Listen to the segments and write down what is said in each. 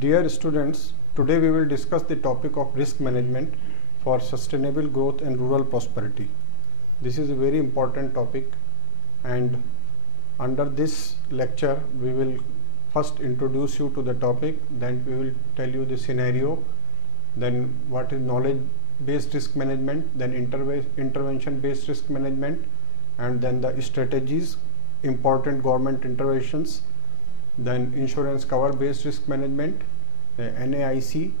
Dear students, today we will discuss the topic of risk management for sustainable growth and rural prosperity. This is a very important topic, and under this lecture we will first introduce you to the topic, then we will tell you the scenario, then what is knowledge based risk management, then intervention based risk management, and then the strategies, important government interventions, then insurance cover based risk management, the NAIC,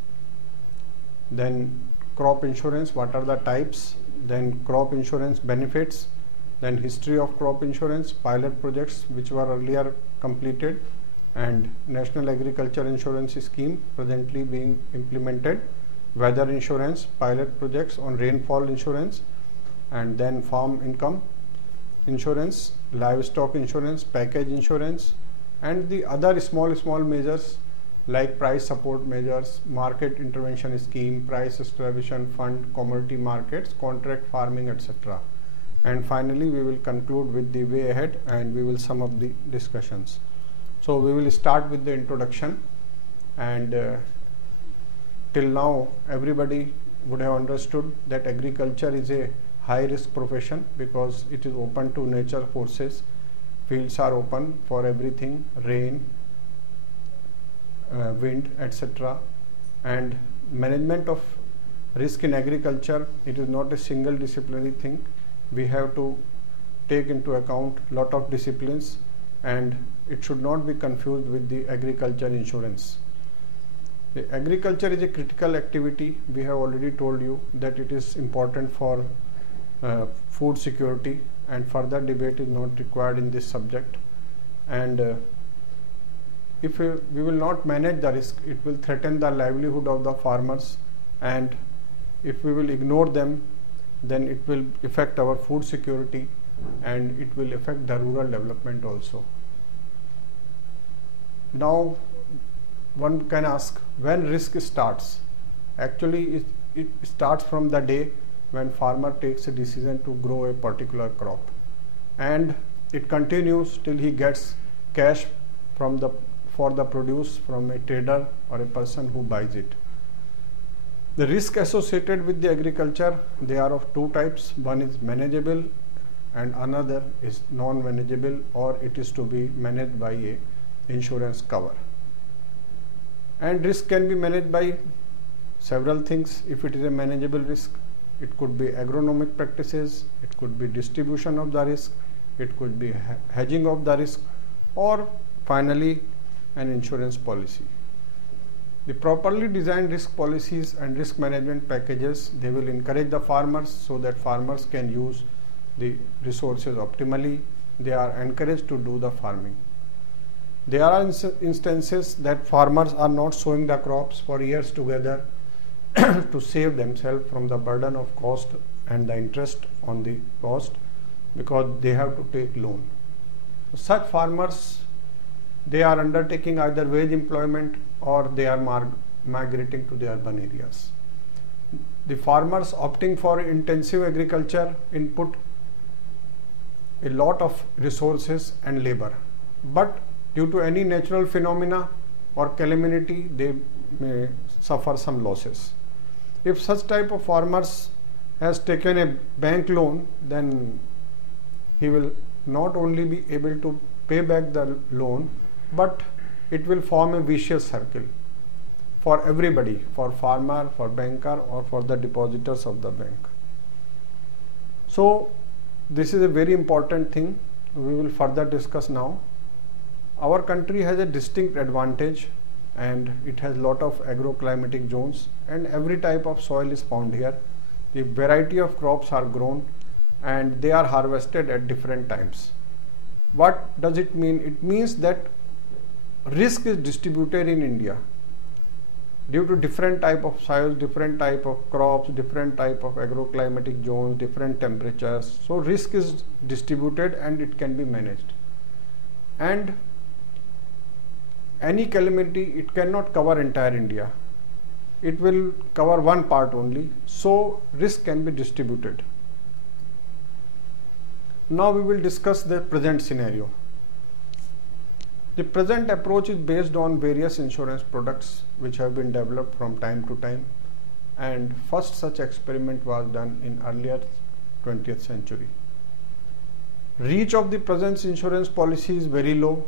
then crop insurance, what are the types, then crop insurance benefits, then history of crop insurance, pilot projects which were earlier completed, and National Agriculture Insurance Scheme presently being implemented, weather insurance, pilot projects on rainfall insurance, and then farm income insurance, livestock insurance, package insurance, and the other small measures like price support measures, market intervention scheme, price stabilization fund, commodity markets, contract farming, etc. And finally we will conclude with the way ahead and we will sum up the discussions. So we will start with the introduction, and till now everybody would have understood that agriculture is a high risk profession because it is open to nature forces. Fields are open for everything, rain, wind, etc. And management of risk in agriculture, it is not a single disciplinary thing. We have to take into account lot of disciplines, and it should not be confused with the agriculture insurance. The agriculture is a critical activity. We have already told you that it is important for food security, and further debate is not required in this subject. And if we will not manage the risk, it will threaten the livelihood of the farmers, and if we will ignore them, then it will affect our food security and it will affect the rural development also. Now one can ask, when risk starts? Actually it starts from the day when farmer takes a decision to grow a particular crop, and it continues till he gets cash for the produce from a trader or a person who buys it. The risk associated with the agriculture, they are of two types. One is manageable and another is non-manageable, or it is to be managed by a insurance cover. And risk can be managed by several things. If it is a manageable risk, it could be agronomic practices, it could be distribution of the risk, it could be hedging of the risk, or finally an insurance policy. The properly designed risk policies and risk management packages, they will encourage the farmers so that farmers can use the resources optimally. They are encouraged to do the farming. There are instances that farmers are not sowing the crops for years together to save themselves from the burden of cost and the interest on the cost, because they have to take loan. Such farmers, they are undertaking either wage employment or they are migrating to the urban areas. The farmers opting for intensive agriculture input a lot of resources and labor, but due to any natural phenomena or calamity, they may suffer some losses. If such type of farmers has taken a bank loan, then he will not only be able to pay back the loan, but it will form a vicious circle for everybody, for farmer, for banker, or for the depositors of the bank. So this is a very important thing we will further discuss now. Our country has a distinct advantage, and it has lot of agroclimatic zones, and every type of soil is found here. The variety of crops are grown and they are harvested at different times. What does it mean? It means that risk is distributed in India due to different type of soils, different type of crops, different type of agroclimatic zones, different temperatures. So risk is distributed and it can be managed. And any calamity, it cannot cover entire India. It will cover one part only. So risk can be distributed. Now we will discuss the present scenario. The present approach is based on various insurance products which have been developed from time to time, and first such experiment was done in earlier 20th century. Reach of the present insurance policy is very low,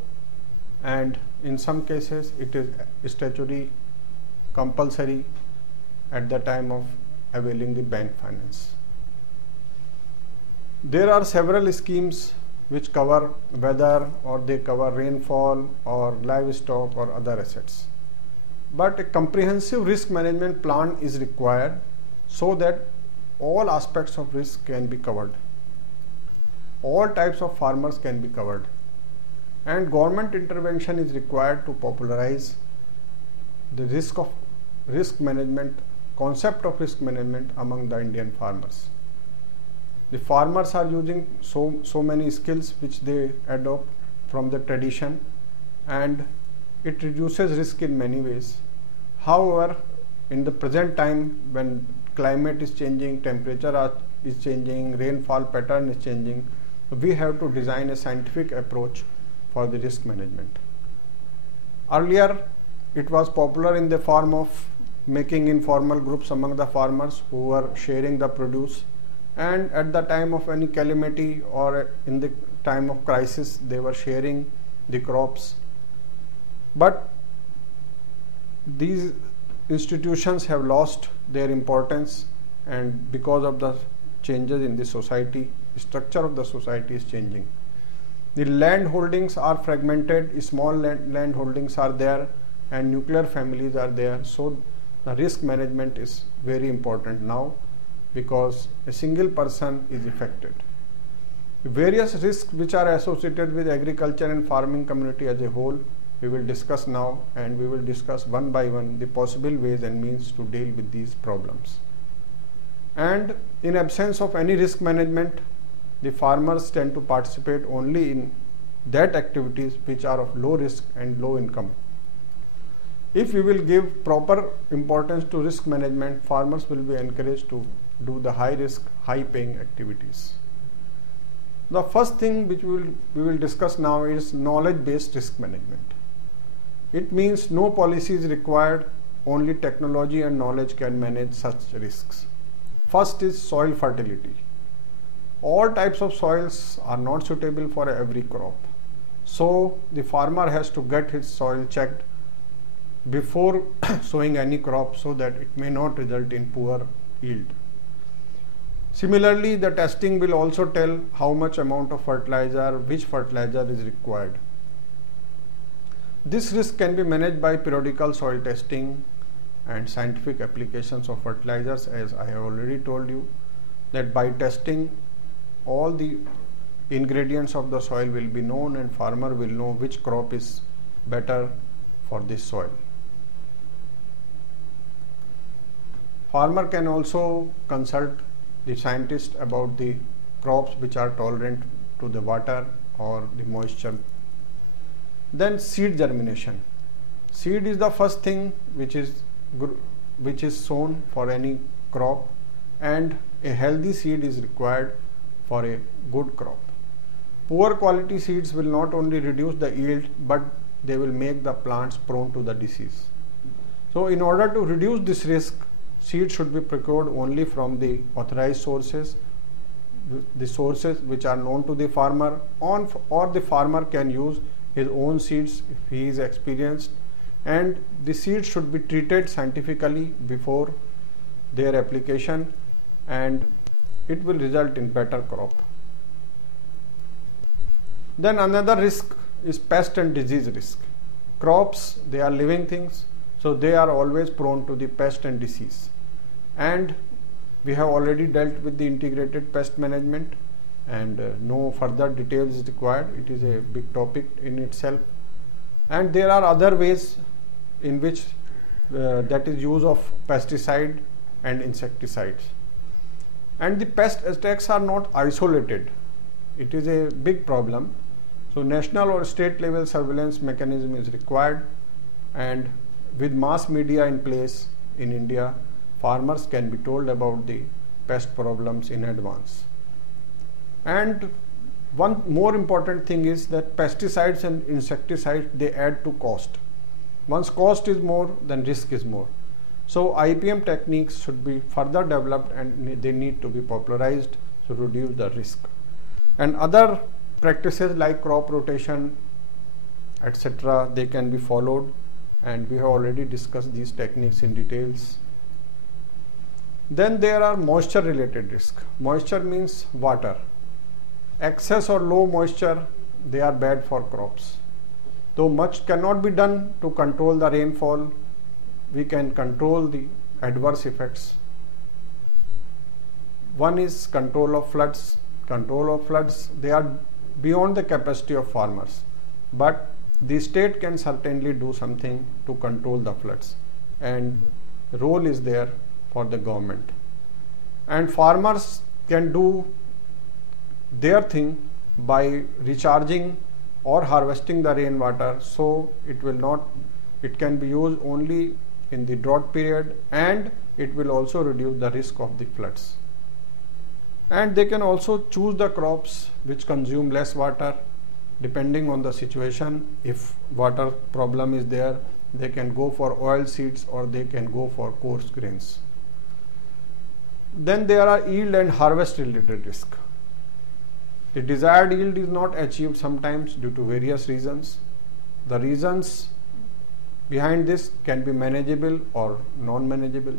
and in some cases it is statutory compulsory at the time of availing the bank finance. There are several schemes which cover weather, or they cover rainfall or livestock or other assets. But a comprehensive risk management plan is required so that all aspects of risk can be covered. All types of farmers can be covered. And government intervention is required to popularize the risk management, concept of risk management among the Indian farmers. The farmers are using so many skills which they adopt from the tradition, and it reduces risk in many ways. However, in the present time, when climate is changing, temperature is changing, rainfall pattern is changing, we have to design a scientific approach for the risk management. Earlier, it was popular in the form of making informal groups among the farmers who were sharing the produce, and at the time of any calamity or in the time of crisis they were sharing the crops. But these institutions have lost their importance, and because of the changes in the society, structure of the society is changing. The land holdings are fragmented, small land holdings are there, and nuclear families are there. So the risk management is very important now, because a single person is affected. The various risks which are associated with agriculture and farming community as a whole, we will discuss now, and we will discuss one by one the possible ways and means to deal with these problems. And in absence of any risk management, the farmers tend to participate only in that activities which are of low risk and low income. If we will give proper importance to risk management, farmers will be encouraged to do the high risk, high paying activities. The first thing which we will discuss now is knowledge based risk management. It means no policy is required, only technology and knowledge can manage such risks. First is soil fertility. All types of soils are not suitable for every crop. So the farmer has to get his soil checked before sowing any crop so that it may not result in poor yield. Similarly, the testing will also tell how much amount of fertilizer, which fertilizer is required. This risk can be managed by periodical soil testing and scientific applications of fertilizers, as I have already told you, that by testing all the ingredients of the soil will be known, and farmer will know which crop is better for this soil. Farmer can also consult the scientist about the crops which are tolerant to the water or the moisture. Then seed germination. Seed is the first thing which is sown for any crop, and a healthy seed is required for a good crop. Poor quality seeds will not only reduce the yield, but they will make the plants prone to the disease. So in order to reduce this risk, seeds should be procured only from the authorized sources, the sources which are known to the farmer, or the farmer can use his own seeds if he is experienced, and the seeds should be treated scientifically before their application, and it will result in better crop. Then another risk is pest and disease risk. Crops, they are living things, so they are always prone to the pest and disease. And we have already dealt with the integrated pest management, and no further details is required. It is a big topic in itself. And there are other ways in which that is use of pesticide and insecticides. And the pest attacks are not isolated. It is a big problem. So national or state level surveillance mechanism is required, and with mass media in place in India, farmers can be told about the pest problems in advance. And One more important thing is that pesticides and insecticides, they add to cost. Once cost is more, then risk is more. So IPM techniques should be further developed and they need to be popularized to reduce the risk. And other practices like crop rotation, etc., they can be followed, and we have already discussed these techniques in details. Then there are moisture related risk. Moisture means water. Excess or low moisture, they are bad for crops. Though much cannot be done to control the rainfall, we can control the adverse effects. One is control of floods. Control of floods, they are beyond the capacity of farmers, but the state can certainly do something to control the floods, and role is there for the government. And farmers can do their thing by recharging or harvesting the rainwater, so it can be used only in the drought period, and it will also reduce the risk of the floods. And they can also choose the crops which consume less water depending on the situation. If water problem is there, they can go for oil seeds or they can go for coarse grains. Then there are yield and harvest related risk. The desired yield is not achieved sometimes due to various reasons. The reasons behind this can be manageable or non-manageable.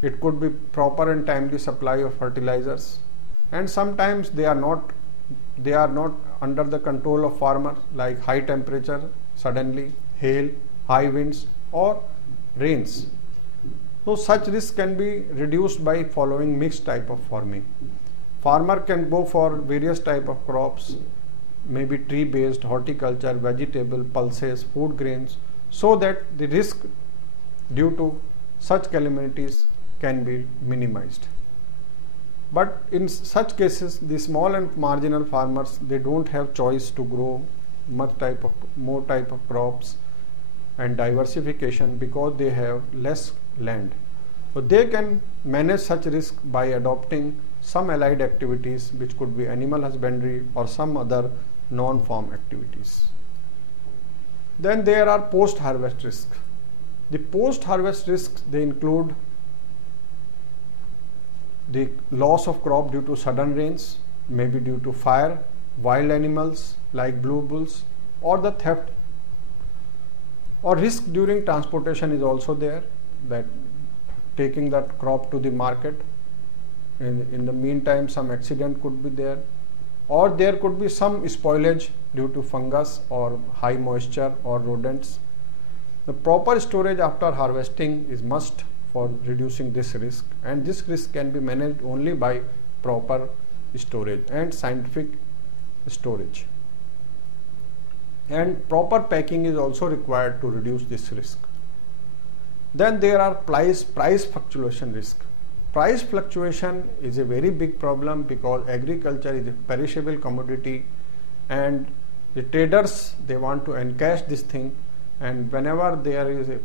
It could be proper and timely supply of fertilizers, and sometimes they are not under the control of farmer, like high temperature, suddenly hail, high winds or rains. So such risk can be reduced by following mixed type of farming. Farmer can go for various type of crops, maybe tree based, horticulture, vegetable, pulses, food grains, so that the risk due to such calamities can be minimized. But in such cases, the small and marginal farmers, they don't have choice to grow more type of crops and diversification because they have less land. So they can manage such risk by adopting some allied activities, which could be animal husbandry or some other non-farm activities. Then there are post-harvest risks. The post-harvest risks, they include the loss of crop due to sudden rains, maybe due to fire, wild animals like blue bulls, or the theft. Or risk during transportation is also there, that taking that crop to the market, in the meantime some accident could be there, or there could be some spoilage due to fungus or high moisture or rodents. The proper storage after harvesting is must for reducing this risk, and this risk can be managed only by proper storage and scientific storage. And proper packing is also required to reduce this risk. Then there are price fluctuation risk. Price fluctuation is a very big problem because agriculture is a perishable commodity, and the traders, they want to encash this thing, and whenever there is a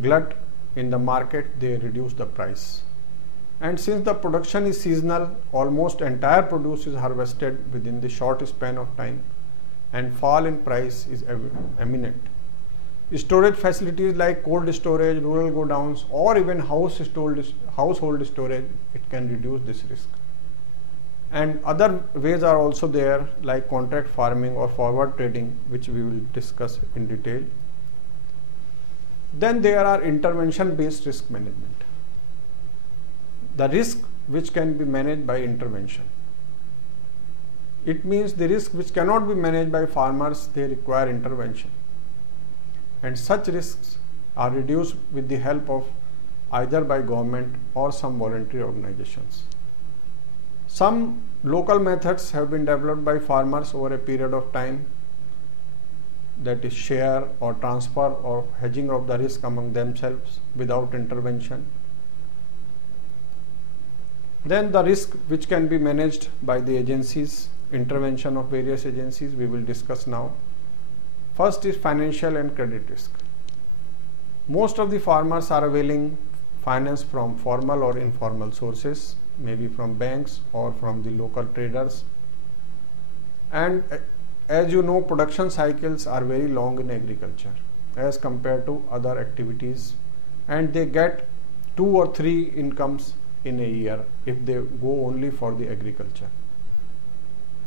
glut in the market, they reduce the price. And since the production is seasonal, almost entire produce is harvested within the short span of time, and fall in price is imminent. Storage facilities like cold storage, rural godowns, or even household storage, it can reduce this risk. And other ways are also there, like contract farming or forward trading, which we will discuss in detail. Then there are intervention based risk management. The risk which can be managed by intervention. It means the risk which cannot be managed by farmers, they require intervention. And such risks are reduced with the help of either by government or some voluntary organizations. Some local methods have been developed by farmers over a period of time, that is share or transfer or hedging of the risk among themselves without intervention. Then the risk which can be managed by the agencies, intervention of various agencies, we will discuss now. First is financial and credit risk. Most of the farmers are availing finance from formal or informal sources, maybe from banks or from the local traders. And as you know, production cycles are very long in agriculture as compared to other activities, and they get 2 or 3 incomes in a year if they go only for the agriculture.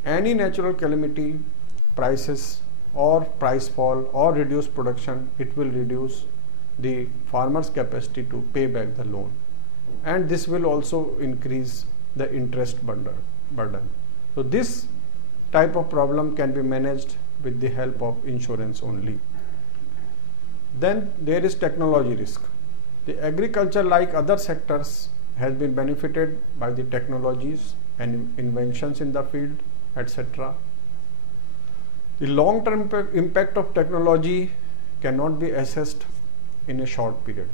Any natural calamity, prices or price fall or reduced production, it will reduce the farmer's capacity to pay back the loan, and this will also increase the interest burden. So this type of problem can be managed with the help of insurance only. Then there is technology risk. The agriculture, like other sectors, has been benefited by the technologies and inventions in the field, etc. The long-term impact of technology cannot be assessed in a short period,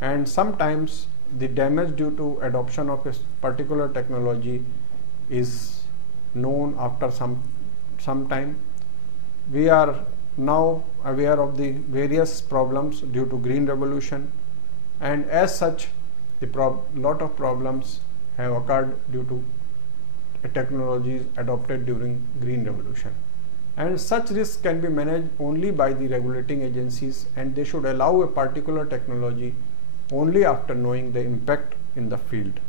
and sometimes the damage due to adoption of a particular technology is known after some time. We are now aware of the various problems due to green revolution, and as such lot of problems have occurred due to technologies adopted during green revolution, and such risks can be managed only by the regulating agencies, and they should allow a particular technology only after knowing the impact in the field.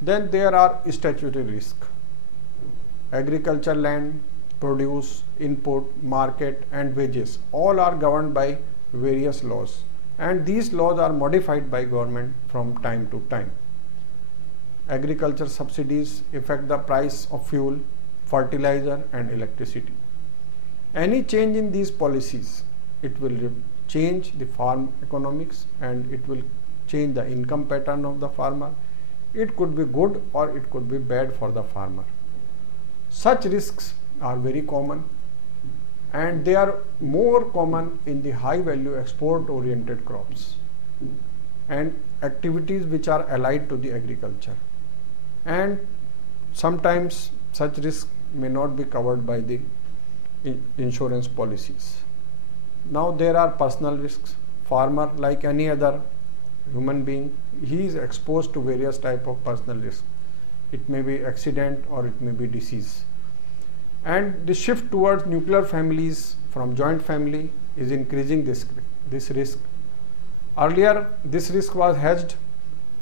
Then there are statutory risks. Agriculture land, produce, input, market and wages all are governed by various laws, and these laws are modified by government from time to time. Agriculture subsidies affect the price of fuel, fertilizer and electricity. Any change in these policies, it will change the farm economics, and it will change the income pattern of the farmer. It could be good or it could be bad for the farmer. Such risks are very common, and they are more common in the high value export oriented crops and activities which are allied to the agriculture, and sometimes such risks may not be covered by the insurance policies. Now there are personal risks. Farmer, like any other human being, he is exposed to various type of personal risks. It may be accident or it may be disease. And the shift towards nuclear families from joint family is increasing this risk. Earlier, this risk was hedged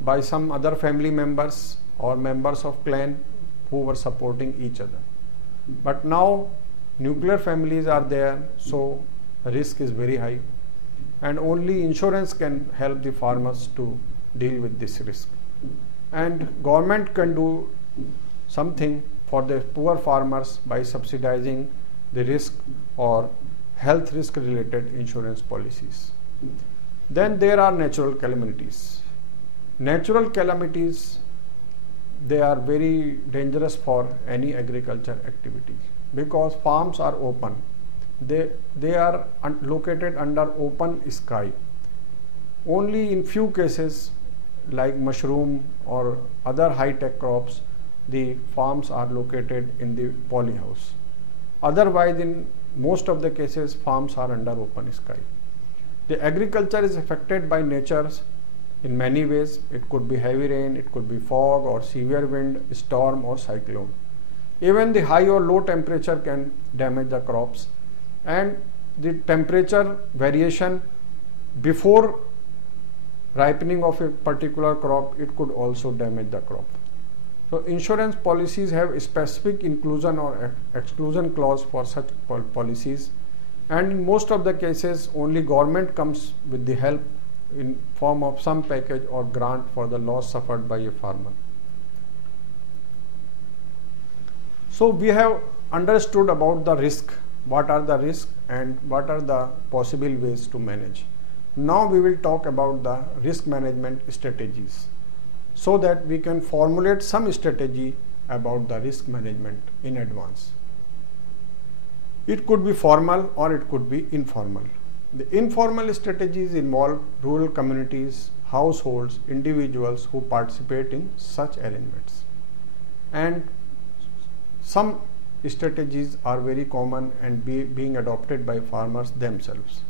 by some other family members or members of clan who were supporting each other. But now nuclear families are there, so risk is very high, and only insurance can help the farmers to deal with this risk. And government can do something for the poor farmers by subsidizing the risk or health risk related insurance policies. Then there are natural calamities. Natural calamities, they are very dangerous for any agriculture activity because farms are open. They are located under open sky. Only in few cases like mushroom or other high-tech crops, the farms are located in the polyhouse. Otherwise, in most of the cases, farms are under open sky. The agriculture is affected by nature in many ways. It could be heavy rain, it could be fog or severe wind, storm or cyclone. Even the high or low temperature can damage the crops, and the temperature variation before ripening of a particular crop, it could also damage the crop. So insurance policies have a specific inclusion or exclusion clause for such policies, and in most of the cases only government comes with the help in form of some package or grant for the loss suffered by a farmer. So we have understood about the risk, what are the risks and what are the possible ways to manage. Now we will talk about the risk management strategies, so that we can formulate some strategy about the risk management in advance. It could be formal or it could be informal. The informal strategies involve rural communities, households, individuals who participate in such arrangements. And some strategies are very common and being adopted by farmers themselves.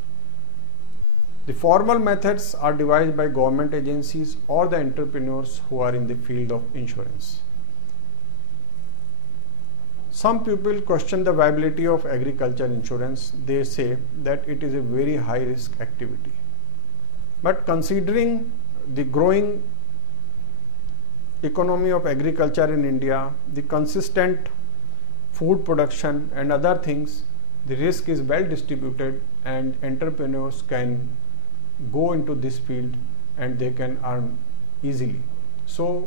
The formal methods are devised by government agencies or the entrepreneurs who are in the field of insurance. Some people question the viability of agriculture insurance. They say that it is a very high risk activity. But considering the growing economy of agriculture in India, the consistent food production and other things, the risk is well distributed and entrepreneurs can go into this field and they can earn easily. So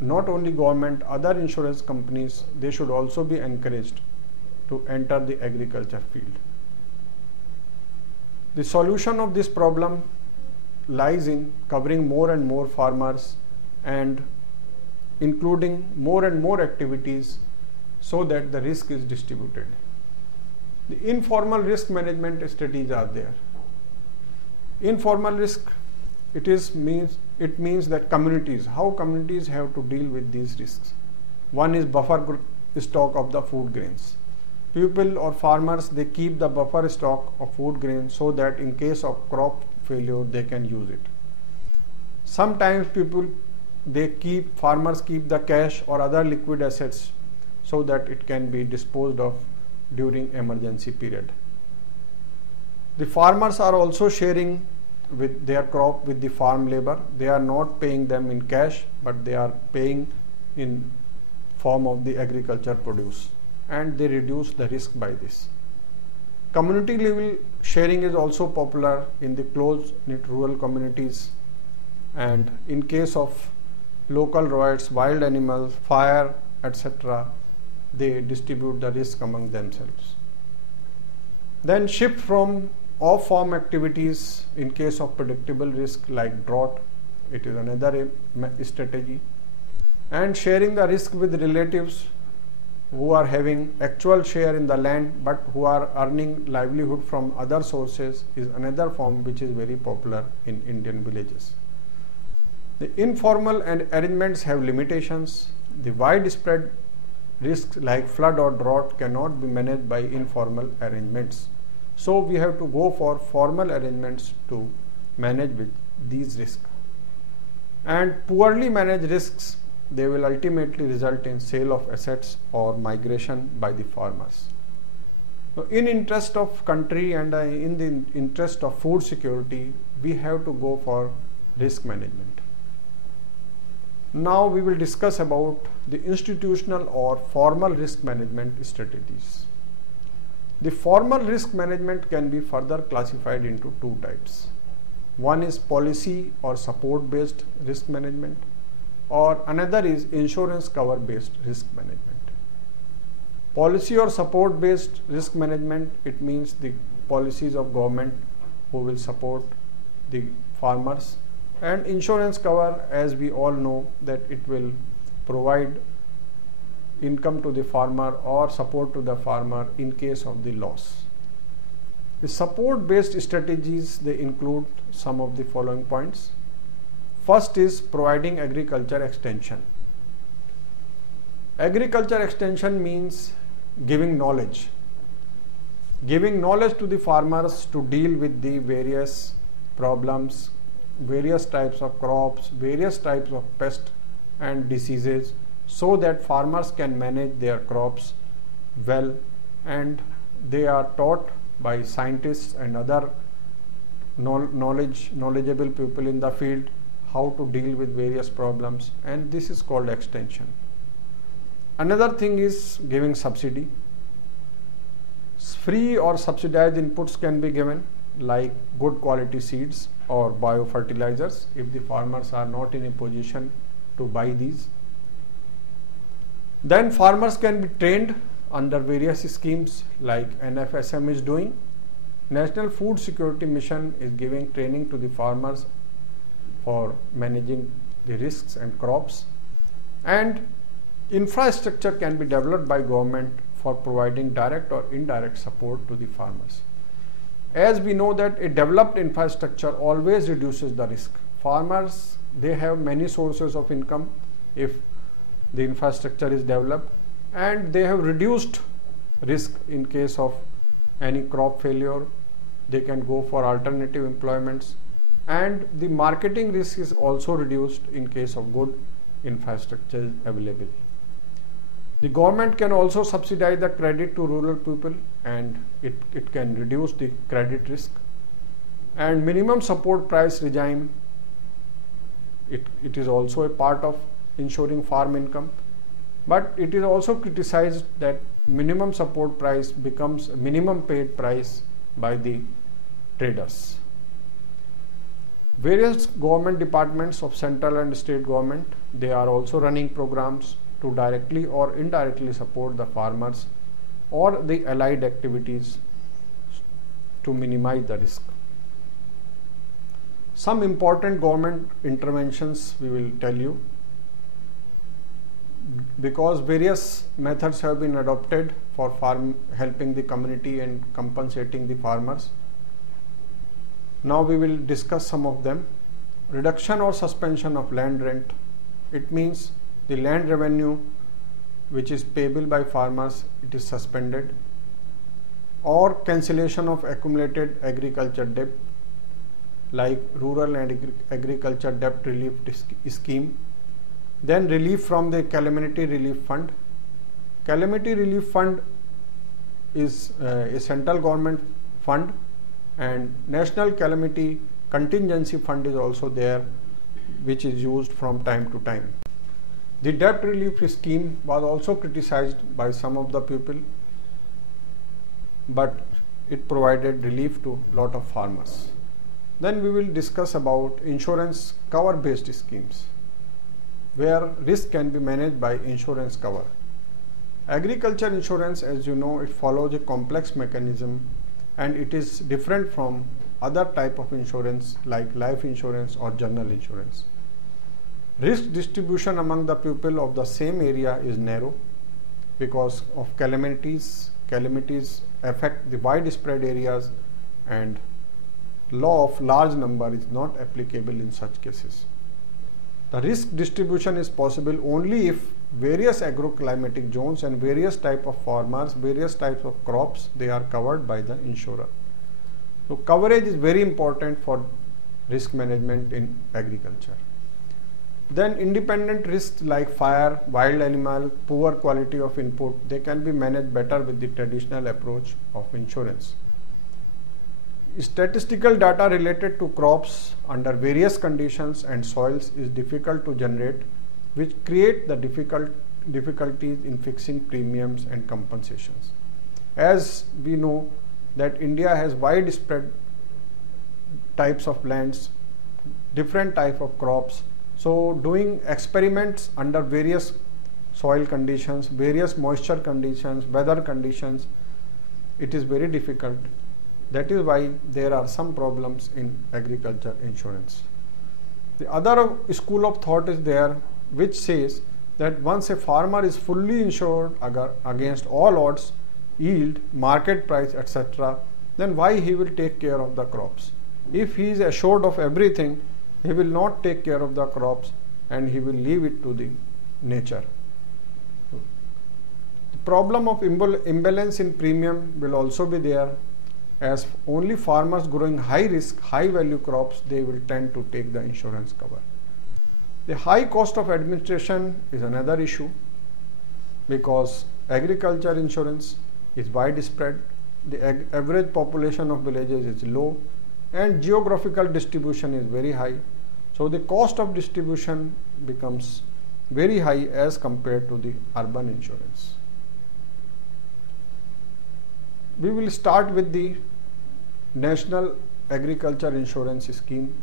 not only government, other insurance companies, they should also be encouraged to enter the agriculture field. The solution of this problem lies in covering more and more farmers and including more and more activities so that the risk is distributed. The informal risk management strategies are there. Informal risk, it means that how communities have to deal with these risks. One is buffer stock of the food grains. People or farmers, they keep the buffer stock of food grains so that in case of crop failure they can use it. Sometimes farmers keep the cash or other liquid assets so that it can be disposed of during emergency period. The farmers are also sharing with their crop with the farm labor. They are not paying them in cash, but they are paying in form of the agriculture produce, and they reduce the risk by this. Community level sharing is also popular in the close-knit rural communities, and in case of local riots, wild animals, fire, etc., they distribute the risk among themselves. Then shift from off-farm activities in case of predictable risk like drought, it is another strategy. And sharing the risk with relatives who are having actual share in the land but who are earning livelihood from other sources is another form which is very popular in Indian villages. The informal arrangements have limitations. The widespread risks like flood or drought cannot be managed by informal arrangements. So we have to go for formal arrangements to manage with these risks. And poorly managed risks, they will ultimately result in sale of assets or migration by the farmers. So in interest of country and in the interest of food security, we have to go for risk management. Now we will discuss about the institutional or formal risk management strategies. The formal risk management can be further classified into two types. One is policy or support based risk management, or another is insurance cover based risk management. Policy or support based risk management, it means the policies of government who will support the farmers, and insurance cover, as we all know, that it will provide income to the farmer or support to the farmer in case of the loss. The support based strategies, they include some of the following points. First is providing agriculture extension. Agriculture extension means giving knowledge to the farmers to deal with the various problems, various types of crops, various types of pests and diseases, so that farmers can manage their crops well, and they are taught by scientists and other knowledgeable people in the field how to deal with various problems, and this is called extension. Another thing is giving subsidy. Free or subsidized inputs can be given, like good quality seeds or biofertilizers if the farmers are not in a position to buy these. Then farmers can be trained under various schemes like NFSM is doing. National Food Security Mission is giving training to the farmers for managing the risks and crops, and infrastructure can be developed by government for providing direct or indirect support to the farmers. As we know that a developed infrastructure always reduces the risk. Farmers, they have many sources of income if the infrastructure is developed, and they have reduced risk in case of any crop failure. They can go for alternative employments, and the marketing risk is also reduced in case of good infrastructure available. The government can also subsidize the credit to rural people, and it can reduce the credit risk. And minimum support price regime, it is also a part of ensuring farm income, but it is also criticized that minimum support price becomes minimum paid price by the traders. Various government departments of central and state government, they are also running programs to directly or indirectly support the farmers or the allied activities to minimize the risk. Some important government interventions we will tell you, because various methods have been adopted for helping the community and compensating the farmers. Now we will discuss some of them. Reduction or suspension of land rent. It means the land revenue which is payable by farmers, it is suspended. Or cancellation of accumulated agriculture debt, like rural and agriculture debt relief scheme. Then relief from the calamity relief fund. Calamity relief fund is a central government fund, and national calamity contingency fund is also there, which is used from time to time. The debt relief scheme was also criticized by some of the people, but it provided relief to lot of farmers. Then we will discuss about insurance cover based schemes, where risk can be managed by insurance cover. Agriculture insurance, as you know, it follows a complex mechanism, and it is different from other type of insurance like life insurance or general insurance. Risk distribution among the people of the same area is narrow because of calamities. Calamities affect the widespread areas, and law of large number is not applicable in such cases. The risk distribution is possible only if various agroclimatic zones and various type of farmers, various types of crops, they are covered by the insurer. So coverage is very important for risk management in agriculture. Then independent risks like fire, wild animal, poor quality of input, they can be managed better with the traditional approach of insurance. Statistical data related to crops under various conditions and soils is difficult to generate, which create the difficulties in fixing premiums and compensations. As we know that India has widespread types of lands, different type of crops. So doing experiments under various soil conditions, various moisture conditions, weather conditions, it is very difficult. That is why there are some problems in agriculture insurance. The other school of thought is there which says that once a farmer is fully insured against all odds, yield, market price, etc., then why he will take care of the crops? If he is assured of everything, he will not take care of the crops and he will leave it to the nature. The problem of imbalance in premium will also be there, as only farmers growing high risk, high value crops, they will tend to take the insurance cover. The high cost of administration is another issue, because agriculture insurance is widespread, the average population of villages is low, and geographical distribution is very high. So the cost of distribution becomes very high as compared to the urban insurance. We will start with the National Agriculture Insurance Scheme.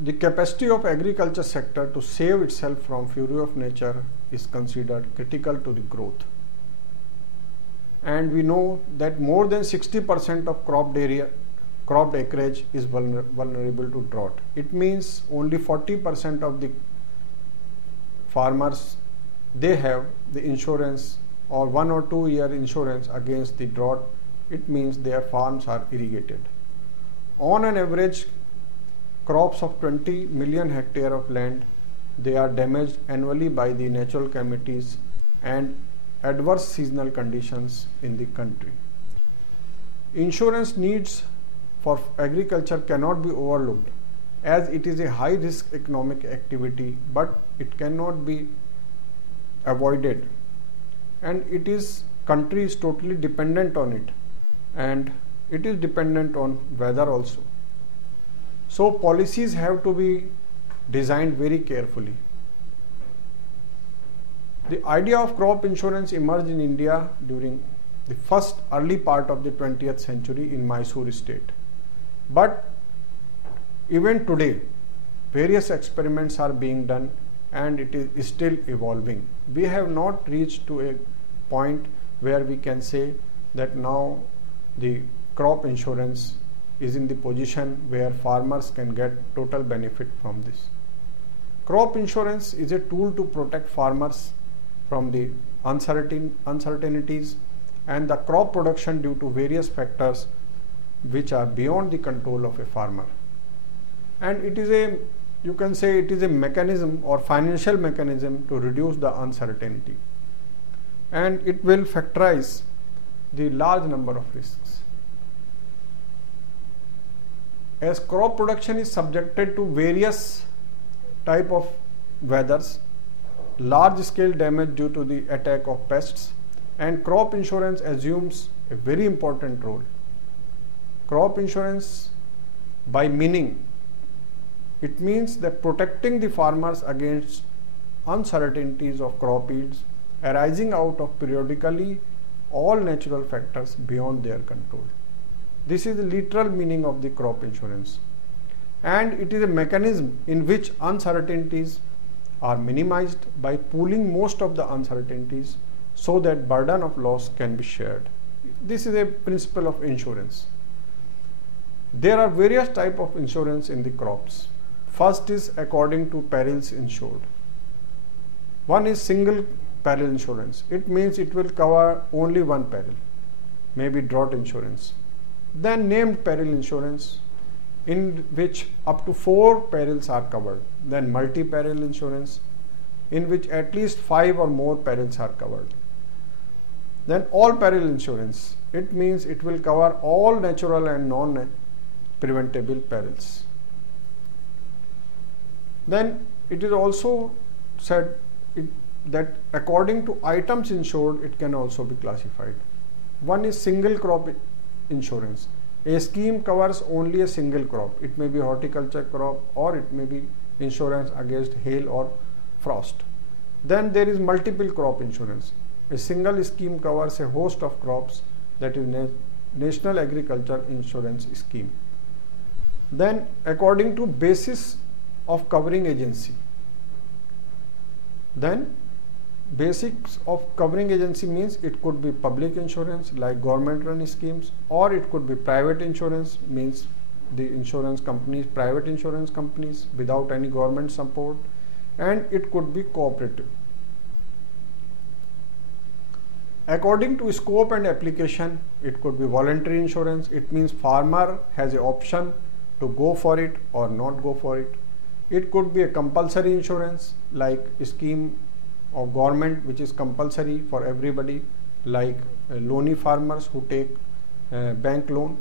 The capacity of agriculture sector to save itself from fury of nature is considered critical to the growth. And we know that more than 60% of cropped acreage is vulnerable to drought. It means only 40% of the farmers, they have the insurance or 1 or 2 year insurance against the drought. It means their farms are irrigated. On an average, crops of 20 million hectare of land, they are damaged annually by the natural calamities and adverse seasonal conditions in the country. Insurance needs for agriculture cannot be overlooked, as it is a high risk economic activity, but it cannot be avoided, and it is country is totally dependent on it, and it is dependent on weather also. So policies have to be designed very carefully. The idea of crop insurance emerged in India during the first early part of the 20th century in Mysore state. But even today, various experiments are being done and it is still evolving. We have not reached to a point where we can say that now the crop insurance is in the position where farmers can get total benefit from this. Crop insurance is a tool to protect farmers from the uncertainties and the crop production due to various factors which are beyond the control of a farmer. And it is a, you can say it is a mechanism or financial mechanism to reduce the uncertainty, and it will factorize the large number of risks. As crop production is subjected to various type of weathers, large scale damage due to the attack of pests, and crop insurance assumes a very important role. Crop insurance, by meaning, it means that protecting the farmers against uncertainties of crop yields arising out of periodically all natural factors beyond their control. This is the literal meaning of the crop insurance, and it is a mechanism in which uncertainties are minimized by pooling most of the uncertainties so that burden of loss can be shared. This is a principle of insurance. There are various types of insurance in the crops. First is according to perils insured. One is single peril insurance. It means it will cover only one peril, maybe drought insurance. Then named peril insurance, in which up to 4 perils are covered. Then multi-peril insurance, in which at least 5 or more perils are covered. Then all peril insurance, it means it will cover all natural and non-preventable perils. Then it is also said that according to items insured, it can also be classified. One is single crop insurance. A scheme covers only a single crop. It may be horticulture crop or it may be insurance against hail or frost. Then there is multiple crop insurance. A single scheme covers a host of crops, that is National Agriculture Insurance Scheme. Then according to basis of covering agency. Then basics of covering agency means it could be public insurance like government run schemes, or it could be private insurance, means the insurance companies, private insurance companies without any government support, and it could be cooperative. According to scope and application, it could be voluntary insurance. It means farmer has an option to go for it or not go for it. It could be a compulsory insurance like a scheme of government which is compulsory for everybody, like loany farmers who take bank loan.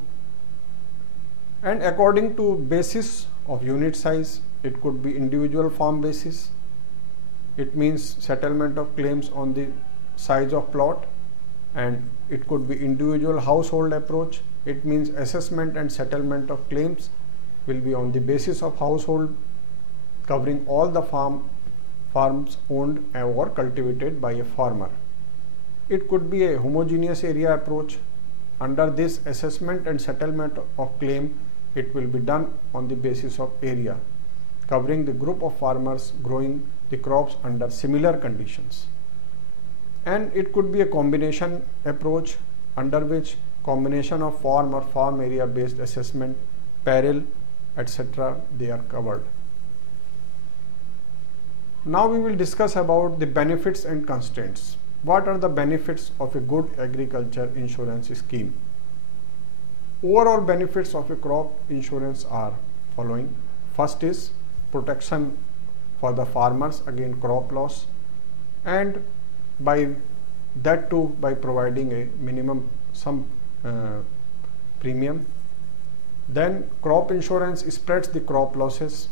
And according to basis of unit size, it could be individual farm basis. It means settlement of claims on the size of plot, and it could be individual household approach. It means assessment and settlement of claims will be on the basis of household, covering all the farms owned or cultivated by a farmer. It could be a homogeneous area approach. Under this assessment and settlement of claim, it will be done on the basis of area, covering the group of farmers growing the crops under similar conditions. And it could be a combination approach, under which combination of farm or farm area based assessment, peril, etc. they are covered. Now we will discuss about the benefits and constraints. What are the benefits of a good agriculture insurance scheme? Overall benefits of a crop insurance are following. First is protection for the farmers against crop loss, and by that too by providing a minimum sum premium. Then crop insurance spreads the crop losses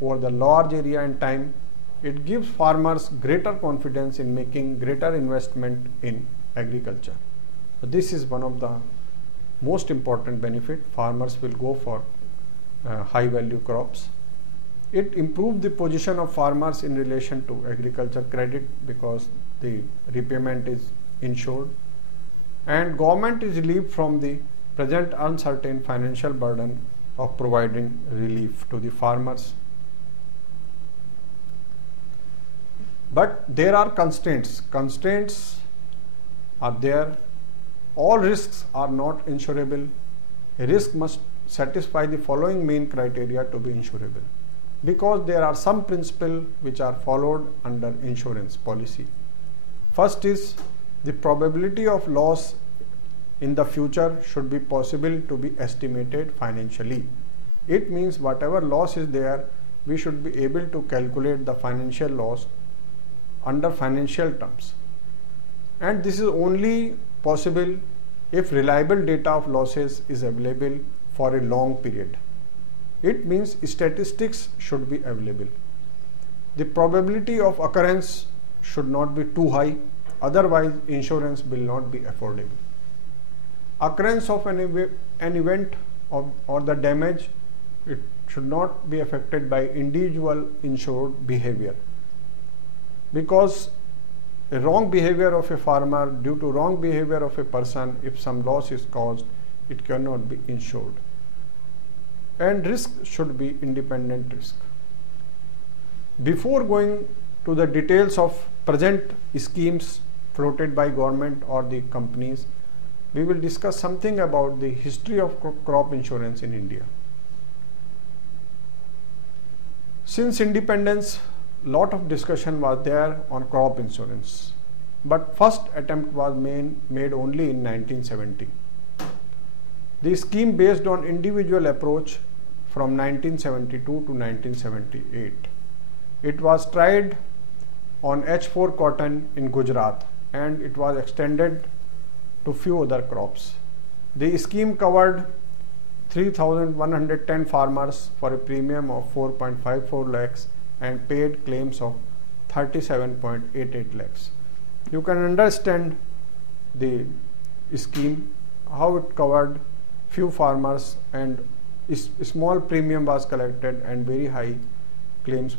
over the large area and time. It gives farmers greater confidence in making greater investment in agriculture. So this is one of the most important benefit. Farmers will go for high value crops. It improves the position of farmers in relation to agriculture credit because the repayment is insured, and government is relieved from the present uncertain financial burden of providing relief to the farmers. But there are constraints. Constraints are there. All risks are not insurable. A risk must satisfy the following main criteria to be insurable, because there are some principles which are followed under insurance policy. First is the probability of loss in the future should be possible to be estimated financially. It means whatever loss is there, we should be able to calculate the financial loss under financial terms. And this is only possible if reliable data of losses is available for a long period. It means statistics should be available. The probability of occurrence should not be too high, otherwise insurance will not be affordable. Occurrence of an event or the damage, it should not be affected by individual insured behavior, because a wrong behavior of a farmer, due to wrong behavior of a person, if some loss is caused, it cannot be insured. And risk should be independent risk. Before going to the details of present schemes floated by government or the companies, we will discuss something about the history of crop insurance in India. Since independence, lot of discussion was there on crop insurance, but first attempt was made only in 1970. The scheme based on individual approach from 1972 to 1978. It was tried on H4 cotton in Gujarat, and it was extended to few other crops. The scheme covered 3,110 farmers for a premium of 4.54 lakhs and paid claims of 37.88 lakhs. You can understand the scheme, how it covered few farmers and small premium was collected and very high claims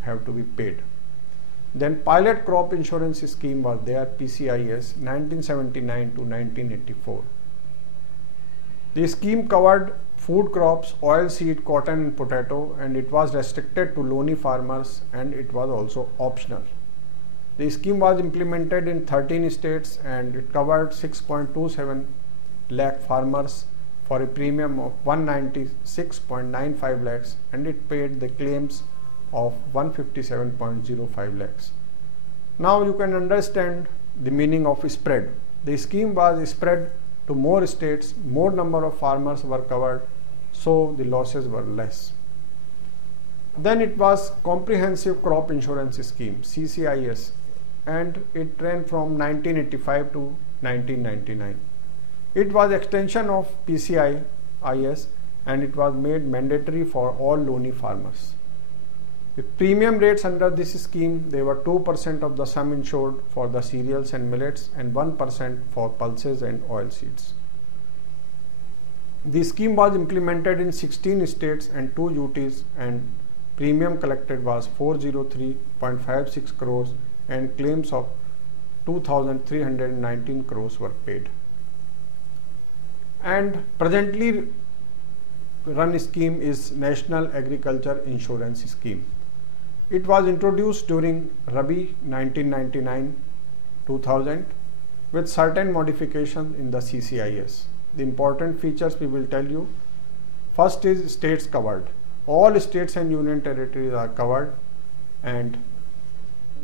have to be paid. Then pilot crop insurance scheme was there, PCIS, 1979 to 1984. The scheme covered food crops, oilseed, cotton and potato, and it was restricted to lonely farmers, and it was also optional. The scheme was implemented in 13 states and it covered 6.27 lakh farmers for a premium of 196.95 lakhs, and it paid the claims of 157.05 lakhs. Now you can understand the meaning of spread. The scheme was spread to more states, more number of farmers were covered, so the losses were less. Then it was Comprehensive Crop Insurance Scheme, CCIS, and it ran from 1985 to 1999. It was extension of PCIS and it was made mandatory for all lonely farmers. The premium rates under this scheme, they were 2% of the sum insured for the cereals and millets and 1% for pulses and oilseeds. The scheme was implemented in 16 states and 2 UTs, and premium collected was 403.56 crores and claims of 2,319 crores were paid. And presently run scheme is National Agriculture Insurance Scheme. It was introduced during Rabi 1999-2000 with certain modifications in the CCIS. The important features we will tell you. First is states covered. All states and union territories are covered, and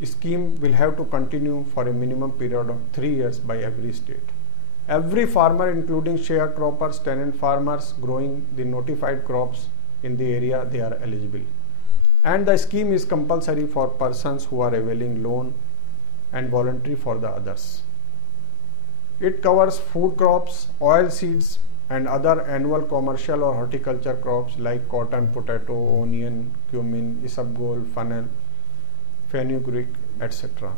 scheme will have to continue for a minimum period of 3 years by every state. Every farmer, including sharecroppers, tenant farmers growing the notified crops in the area, they are eligible. And the scheme is compulsory for persons who are availing loan and voluntary for the others. It covers food crops, oil seeds, and other annual commercial or horticulture crops like cotton, potato, onion, cumin, isabgol, fennel, fenugreek, etc.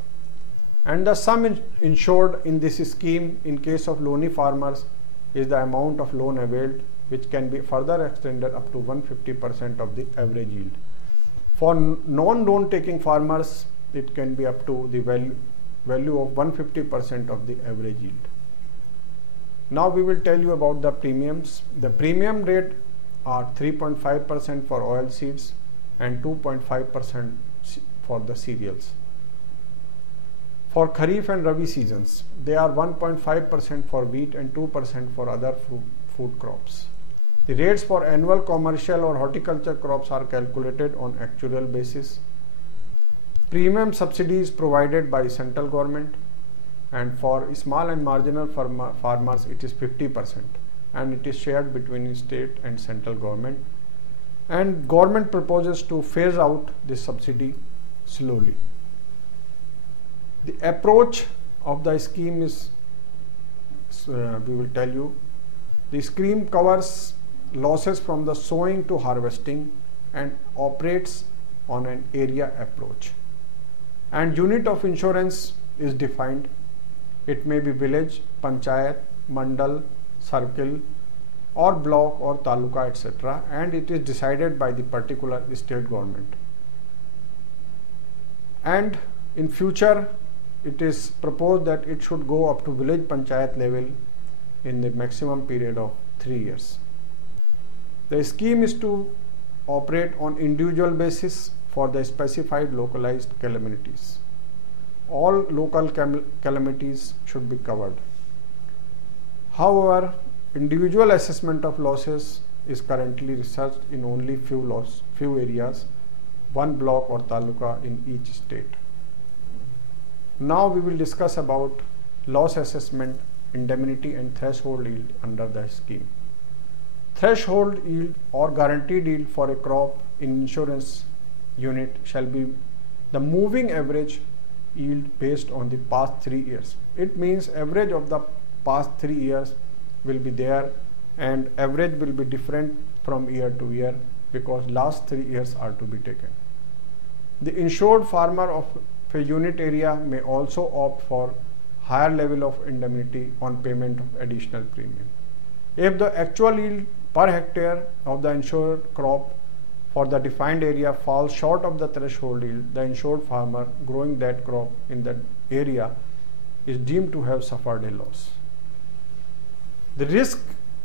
And the sum insured in this scheme in case of loany farmers is the amount of loan availed, which can be further extended up to 150% of the average yield. For non-loan taking farmers, it can be up to the value of 150% of the average yield. Now we will tell you about the premiums. The premium rate are 3.5% for oil seeds and 2.5% for the cereals. For Kharif and Rabi seasons, they are 1.5% for wheat and 2% for other food crops. The rates for annual commercial or horticulture crops are calculated on actuarial basis. Premium subsidy is provided by central government, and for small and marginal farmers it is 50%, and it is shared between state and central government, and government proposes to phase out this subsidy slowly. The approach of the scheme is, we will tell you, the scheme covers losses from the sowing to harvesting and operates on an area approach. And unit of insurance is defined. It may be village, panchayat, mandal, circle, or block or taluka, etc. and it is decided by the particular state government. And in future, it is proposed that it should go up to village panchayat level in the maximum period of 3 years. The scheme is to operate on individual basis for the specified localized calamities. All local calamities should be covered. However, individual assessment of losses is currently researched in only few areas, one block or taluka in each state. Now we will discuss about loss assessment, indemnity and threshold yield under the scheme. Threshold yield or guaranteed yield for a crop in insurance unit shall be the moving average yield based on the past 3 years. It means average of the past 3 years will be there, and average will be different from year to year because last 3 years are to be taken. The insured farmer of a unit area may also opt for higher level of indemnity on payment of additional premium. If the actual yield per hectare of the insured crop for the defined area falls short of the threshold yield, the insured farmer growing that crop in that area is deemed to have suffered a loss. The risk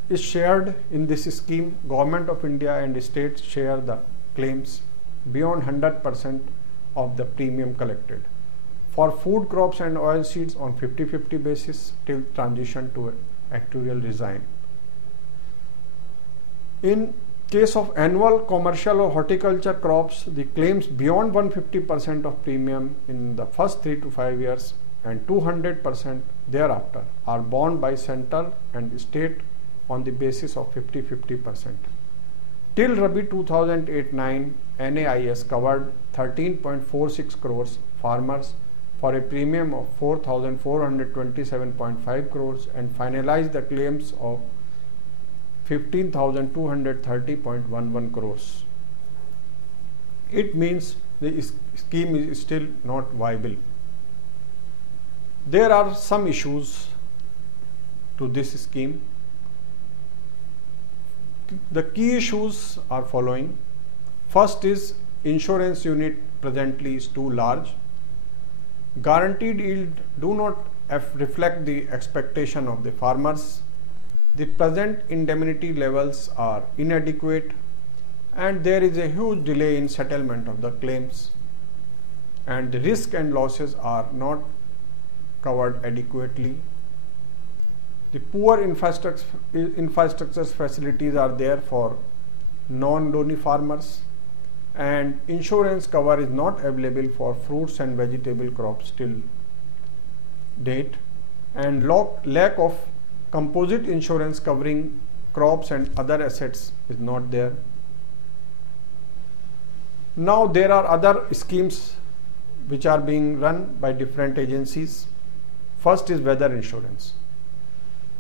is shared in this scheme. Government of India and states share the claims beyond 100% of the premium collected. For food crops and oil seeds on 50-50 basis till transition to actuarial design. In case of annual commercial or horticulture crops, the claims beyond 150% of premium in the first 3 to 5 years and 200% thereafter are borne by central and state on the basis of 50-50%. Till Rabi 2008-9, NAIS covered 13.46 crores farmers for a premium of 4,427.5 crores and finalized the claims of 15,230.11 crores. It means the scheme is still not viable. There are some issues to this scheme. The key issues are following. First is insurance unit presently is too large. Guaranteed yield do not reflect the expectation of the farmers. The present indemnity levels are inadequate, and there is a huge delay in settlement of the claims, and the risk and losses are not covered adequately. The poor infrastructure facilities are there for non-loany farmers, and insurance cover is not available for fruits and vegetable crops till date, and lack of composite insurance covering crops and other assets is not there. Now there are other schemes which are being run by different agencies. First is weather insurance.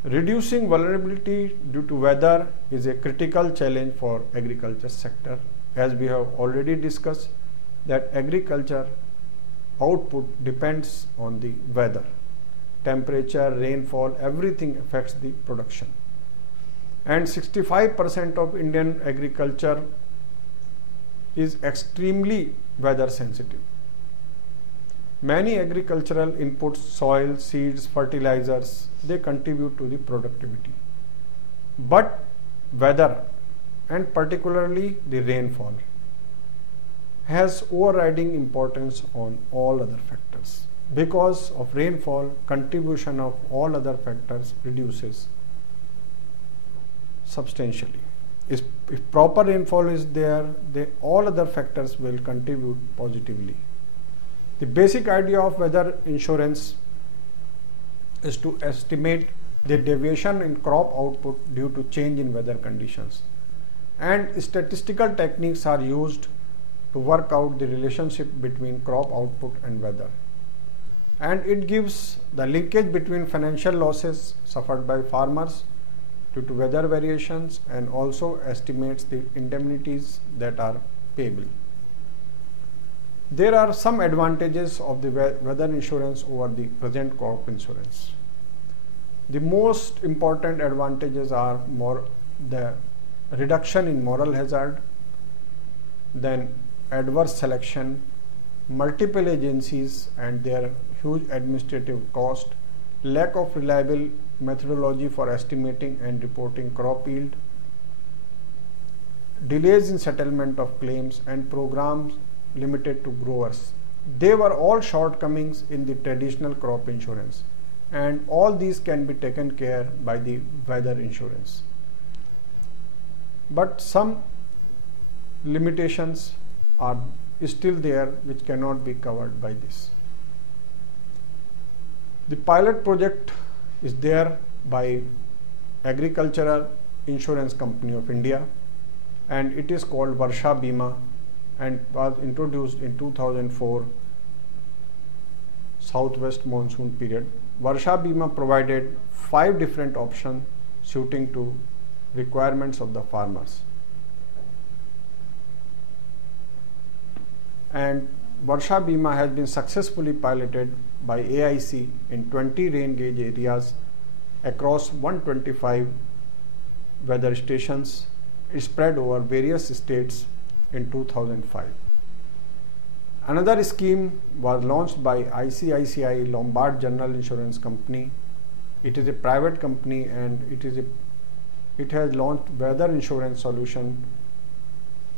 Reducing vulnerability due to weather is a critical challenge for agriculture sector, as we have already discussed that agriculture output depends on the weather. Temperature, rainfall, everything affects the production. And 65% of Indian agriculture is extremely weather sensitive. Many agricultural inputs, soil, seeds, fertilizers, they contribute to the productivity. But weather, and particularly the rainfall, has overriding importance on all other factors. Because of rainfall, contribution of all other factors reduces substantially. If proper rainfall is there, all other factors will contribute positively. The basic idea of weather insurance is to estimate the deviation in crop output due to change in weather conditions. And statistical techniques are used to work out the relationship between crop output and weather. And it gives the linkage between financial losses suffered by farmers due to weather variations and also estimates the indemnities that are payable. There are some advantages of the weather insurance over the present crop insurance. The most important advantages are the reduction in moral hazard, then adverse selection, multiple agencies and their huge administrative cost, lack of reliable methodology for estimating and reporting crop yield, delays in settlement of claims, and programs limited to growers. They were all shortcomings in the traditional crop insurance, and all these can be taken care by the weather insurance. But some limitations are still there which cannot be covered by this. The pilot project is there by Agricultural Insurance Company of India, and it is called Varsha Bima and was introduced in 2004 southwest monsoon period. Varsha Bima provided 5 different options suiting to requirements of the farmers. And Varsha Bima has been successfully piloted by AIC in 20 rain gauge areas across 125 weather stations spread over various states in 2005. Another scheme was launched by ICICI Lombard General Insurance Company. It is a private company and it has launched weather insurance solution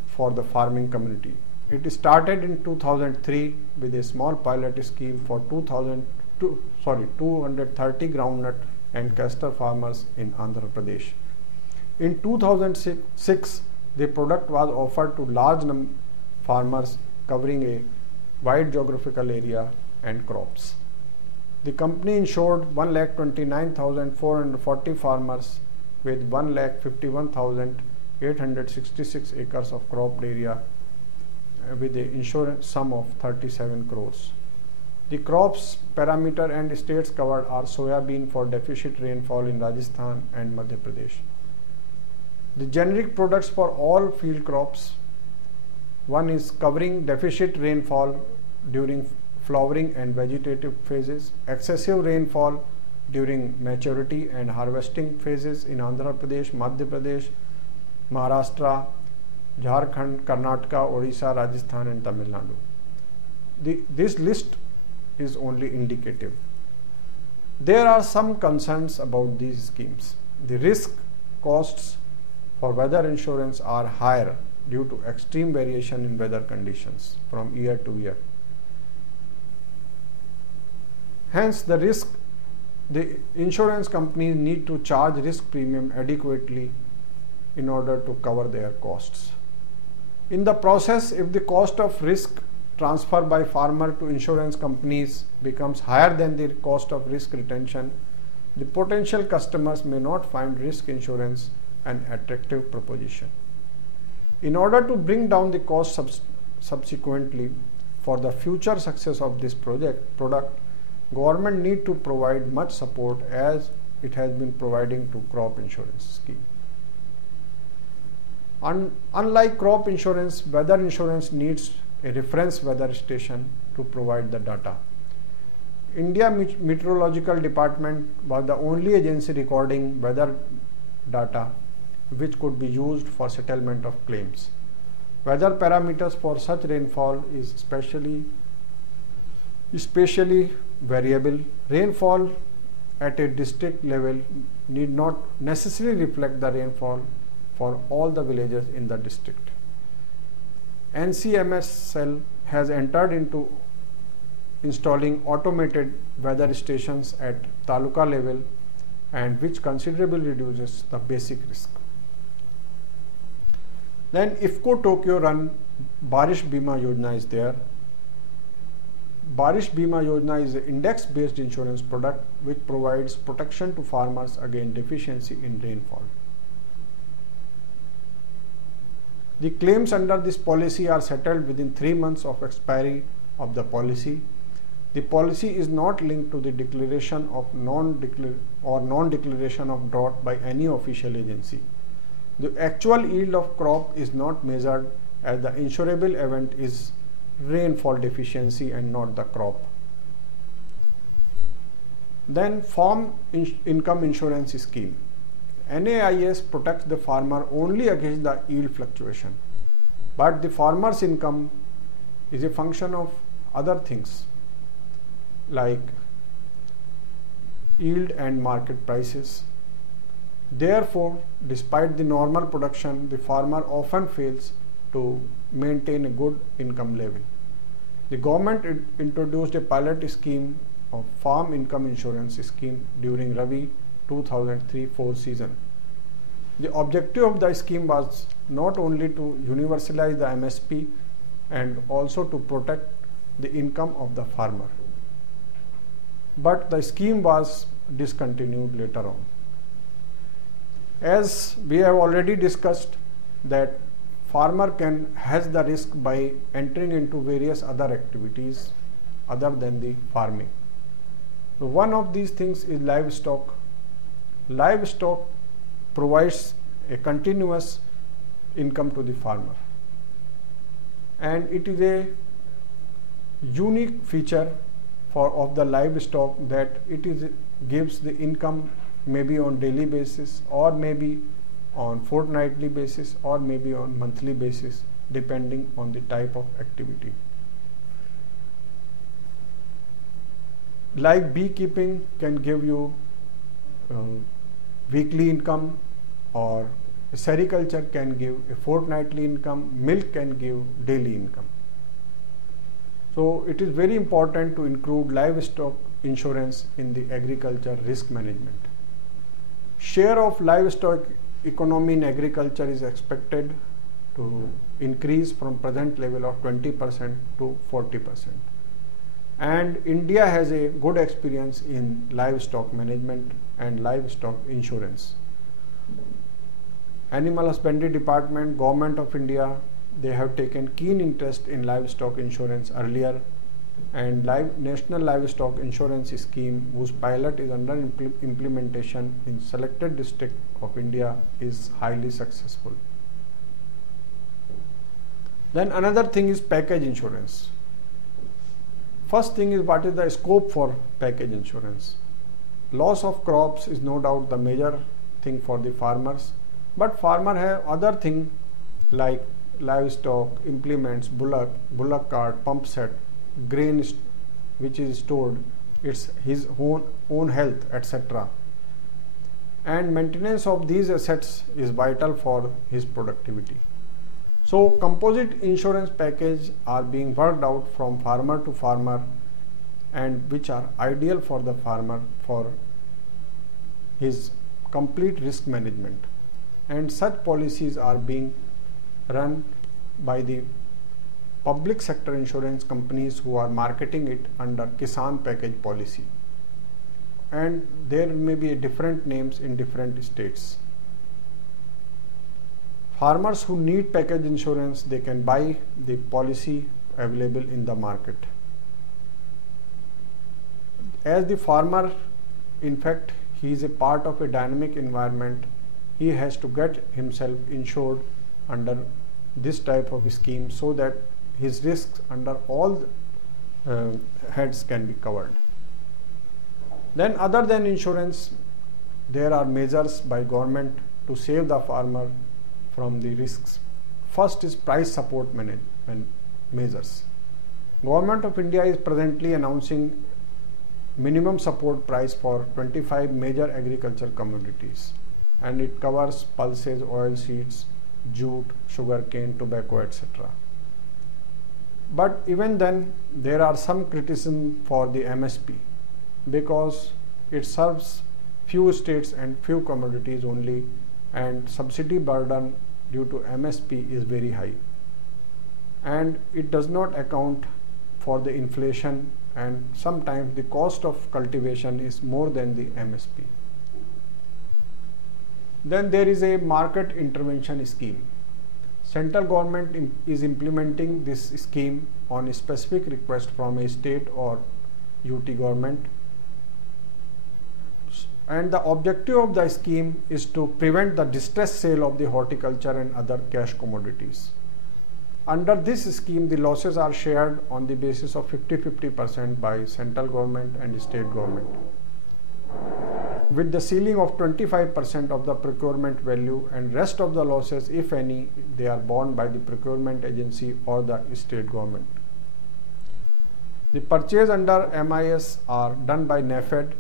for the farming community. It started in 2003 with a small pilot scheme for 230 groundnut and castor farmers in Andhra Pradesh. In 2006, the product was offered to large farmers covering a wide geographical area and crops. The company insured 1,29,440 farmers with 1,51,866 acres of cropped area with the insurance sum of 37 crores. The crops parameter and states covered are soybean for deficient rainfall in Rajasthan and Madhya Pradesh. The generic products for all field crops, one is covering deficient rainfall during flowering and vegetative phases, excessive rainfall during maturity and harvesting phases in Andhra Pradesh, Madhya Pradesh, Maharashtra, Jharkhand, Karnataka, Odisha, Rajasthan and Tamil Nadu. This list is only indicative. There are some concerns about these schemes. The risk costs for weather insurance are higher due to extreme variation in weather conditions from year to year. Hence, the insurance companies need to charge risk premium adequately in order to cover their costs. In the process, if the cost of risk transfer by farmer to insurance companies becomes higher than the cost of risk retention, the potential customers may not find risk insurance an attractive proposition. In order to bring down the cost subsequently for the future success of this product, government need to provide much support as it has been providing to crop insurance scheme. Unlike crop insurance, weather insurance needs a reference weather station to provide the data. India Meteorological Department was the only agency recording weather data which could be used for settlement of claims. Weather parameters for such rainfall is especially variable. Rainfall at a district level need not necessarily reflect the rainfall for all the villages in the district. NCMSL has entered into installing automated weather stations at taluka level, and which considerably reduces the basic risk. Then IFFCO Tokyo run Barish Bima Yojana is there. Barish Bima Yojana is an index-based insurance product which provides protection to farmers against deficiency in rainfall. The claims under this policy are settled within 3 months of expiry of the policy. The policy is not linked to the declaration of non-declaration of drought by any official agency. The actual yield of crop is not measured, as the insurable event is rainfall deficiency and not the crop. Then farm income insurance scheme. NAIS protects the farmer only against the yield fluctuation, but the farmer's income is a function of other things like yield and market prices. Therefore, despite the normal production, the farmer often fails to maintain a good income level. The government introduced a pilot scheme of farm income insurance scheme during Rabi 2003-04 season. The objective of the scheme was not only to universalize the MSP and also to protect the income of the farmer, but the scheme was discontinued later on. As we have already discussed, that farmer has the risk by entering into various other activities other than the farming. So one of these things is livestock. Livestock provides a continuous income to the farmer, and it is a unique feature of the livestock that gives the income maybe on daily basis, or maybe on fortnightly basis, or maybe on monthly basis, depending on the type of activity. Like beekeeping can give you weekly income, or sericulture can give a fortnightly income, milk can give daily income. So it is very important to include livestock insurance in the agriculture risk management. Share of livestock economy in agriculture is expected to increase from present level of 20% to 40%. And India has a good experience in livestock management and livestock insurance. Animal Husbandry Department, Government of India, they have taken keen interest in livestock insurance earlier, and National Livestock Insurance Scheme, whose pilot is under implementation in selected districts of India, is highly successful. Then another thing is package insurance. First thing is, what is the scope for package insurance? Loss of crops is no doubt the major thing for the farmers, but farmer have other thing like livestock, implements, bullock cart, pump set, grain which is stored, it's his own health, etc. And maintenance of these assets is vital for his productivity. So composite insurance package are being worked out from farmer to farmer, and which are ideal for the farmer for his complete risk management. And such policies are being run by the public sector insurance companies who are marketing it under Kisan package policy, and there may be different names in different states. Farmers who need package insurance, they can buy the policy available in the market. As the farmer, in fact, he is a part of a dynamic environment, he has to get himself insured under this type of scheme so that his risks under all heads can be covered. Then other than insurance, there are measures by government to save the farmer from the risks. First is price support management measures. Government of India is presently announcing minimum support price for 25 major agriculture commodities, and it covers pulses, oil seeds, jute, sugarcane, tobacco, etc. But even then, there are some criticism for the MSP because it serves few states and few commodities only, and subsidy burden due to MSP is very high, and it does not account for the inflation, and sometimes the cost of cultivation is more than the MSP. Then there is a market intervention scheme. Central government is implementing this scheme on a specific request from a state or UT government, and the objective of the scheme is to prevent the distressed sale of the horticulture and other cash commodities. Under this scheme, the losses are shared on the basis of 50-50% by central government and state government, with the ceiling of 25% of the procurement value, and rest of the losses, if any, they are borne by the procurement agency or the state government. The purchase under MIS are done by NAFED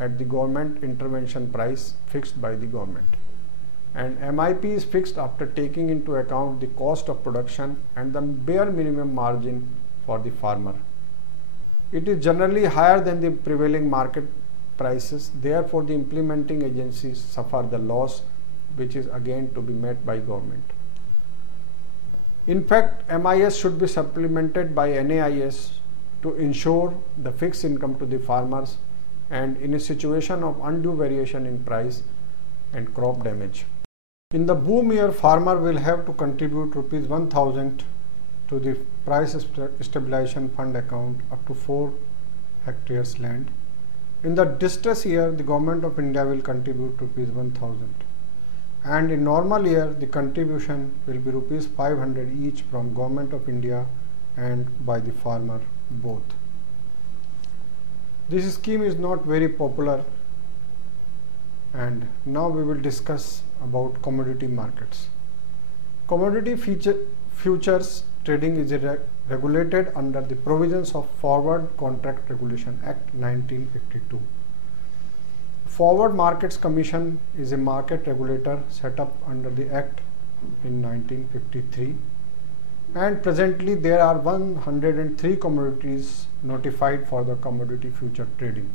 at the government intervention price fixed by the government, and MIP is fixed after taking into account the cost of production and the bare minimum margin for the farmer. It is generally higher than the prevailing market prices, therefore the implementing agencies suffer the loss, which is again to be met by government. In fact, MIS should be supplemented by NAIS to ensure the fixed income to the farmers and in a situation of undue variation in price and crop damage. In the boom year, farmer will have to contribute rupees 1000 to the price stabilization fund account up to 4 hectares land. In the distress year, the government of India will contribute rupees 1000, and in normal year the contribution will be rupees 500 each from government of India and by the farmer both. This scheme is not very popular, and now we will discuss about commodity markets. Commodity futures trading is regulated under the provisions of Forward Contract Regulation Act 1952. Forward Markets Commission is a market regulator set up under the Act in 1953, and presently there are 103 commodities notified for the commodity future trading.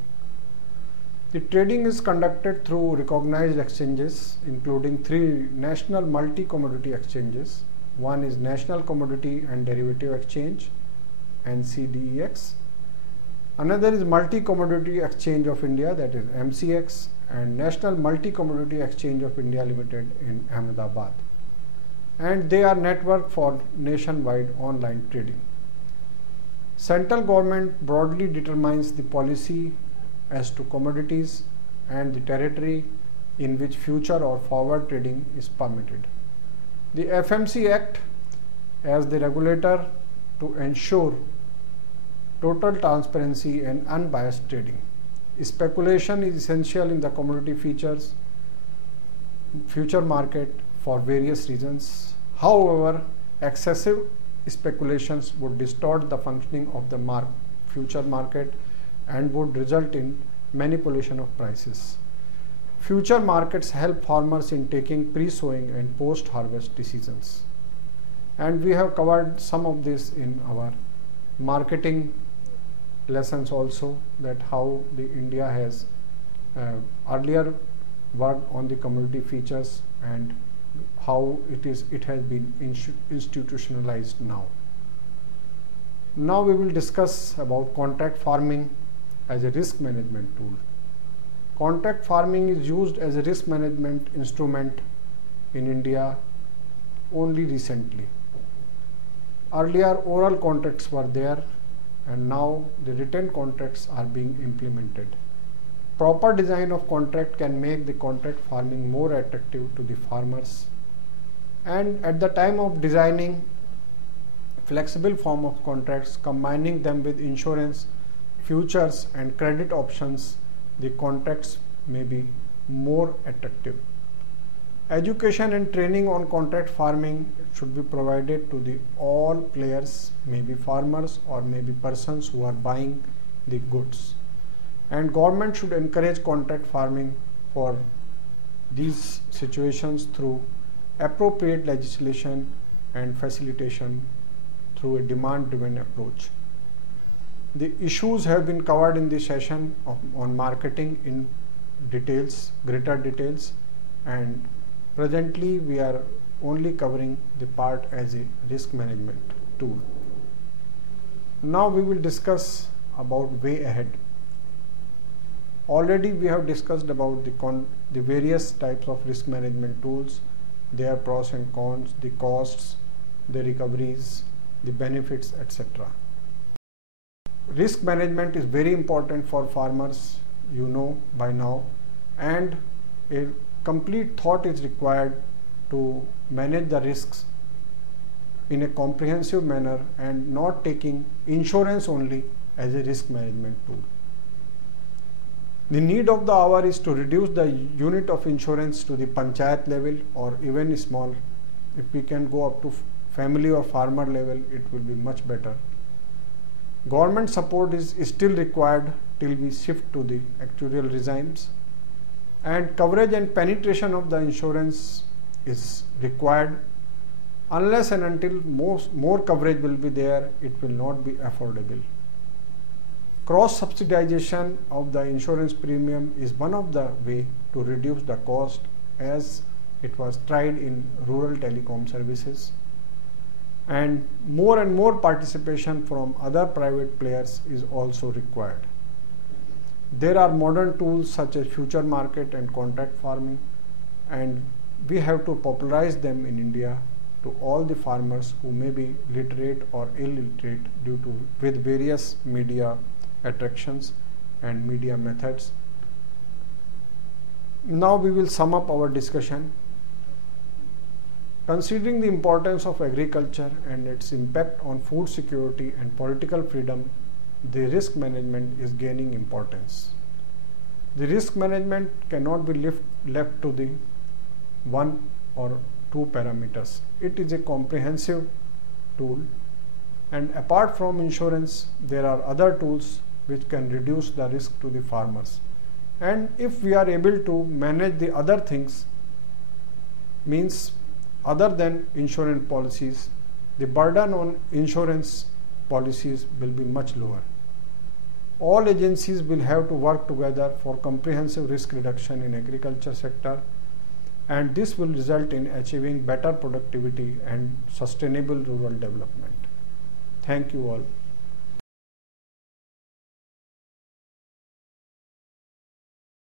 The trading is conducted through recognized exchanges, including 3 national multi-commodity exchanges. One is National Commodity and Derivative Exchange, NCDEX. Another is Multi-Commodity Exchange of India, that is MCX, and National Multi-Commodity Exchange of India Limited in Ahmedabad. And they are networked for nationwide online trading. Central government broadly determines the policy as to commodities and the territory in which future or forward trading is permitted. The FMC Act as the regulator to ensure total transparency and unbiased trading. Speculation is essential in the commodity future market for various reasons. However, excessive speculations would distort the functioning of the future market and would result in manipulation of prices. Future markets help farmers in taking pre-sowing and post-harvest decisions. And we have covered some of this in our marketing lessons also, that how the India has earlier worked on the commodity features and how it has been institutionalized now. Now we will discuss about contract farming as a risk management tool. Contract farming is used as a risk management instrument in India only recently. Earlier oral contracts were there, and now the written contracts are being implemented. Proper design of contract can make the contract farming more attractive to the farmers. And at the time of designing flexible form of contracts, combining them with insurance, futures and credit options, the contracts may be more attractive. Education and training on contract farming should be provided to the all players, maybe farmers or maybe persons who are buying the goods. And government should encourage contract farming for these situations through appropriate legislation and facilitation through a demand-driven approach. The issues have been covered in the session on marketing in details, greater details, and presently we are only covering the part as a risk management tool. Now we will discuss about way ahead. Already we have discussed about the various types of risk management tools, their pros and cons, the costs, the recoveries, the benefits, etc. Risk management is very important for farmers, you know by now, and a complete thought is required to manage the risks in a comprehensive manner and not taking insurance only as a risk management tool. The need of the hour is to reduce the unit of insurance to the panchayat level or even small. If we can go up to family or farmer level, it will be much better. Government support is still required till we shift to the actuarial regimes, and coverage and penetration of the insurance is required. Unless and until more coverage will be there, it will not be affordable. Cross subsidization of the insurance premium is one of the way to reduce the cost, as it was tried in rural telecom services. And more participation from other private players is also required. There are modern tools such as future market and contract farming, and we have to popularize them in India to all the farmers who may be literate or illiterate with various media attractions and media methods. Now we will sum up our discussion. Considering the importance of agriculture and its impact on food security and political freedom, the risk management is gaining importance. The risk management cannot be left to the one or two parameters. It is a comprehensive tool, and apart from insurance, there are other tools which can reduce the risk to the farmers. And if we are able to manage the other things, means other than insurance policies, the burden on insurance policies will be much lower. All agencies will have to work together for comprehensive risk reduction in agriculture sector, and this will result in achieving better productivity and sustainable rural development. Thank you all.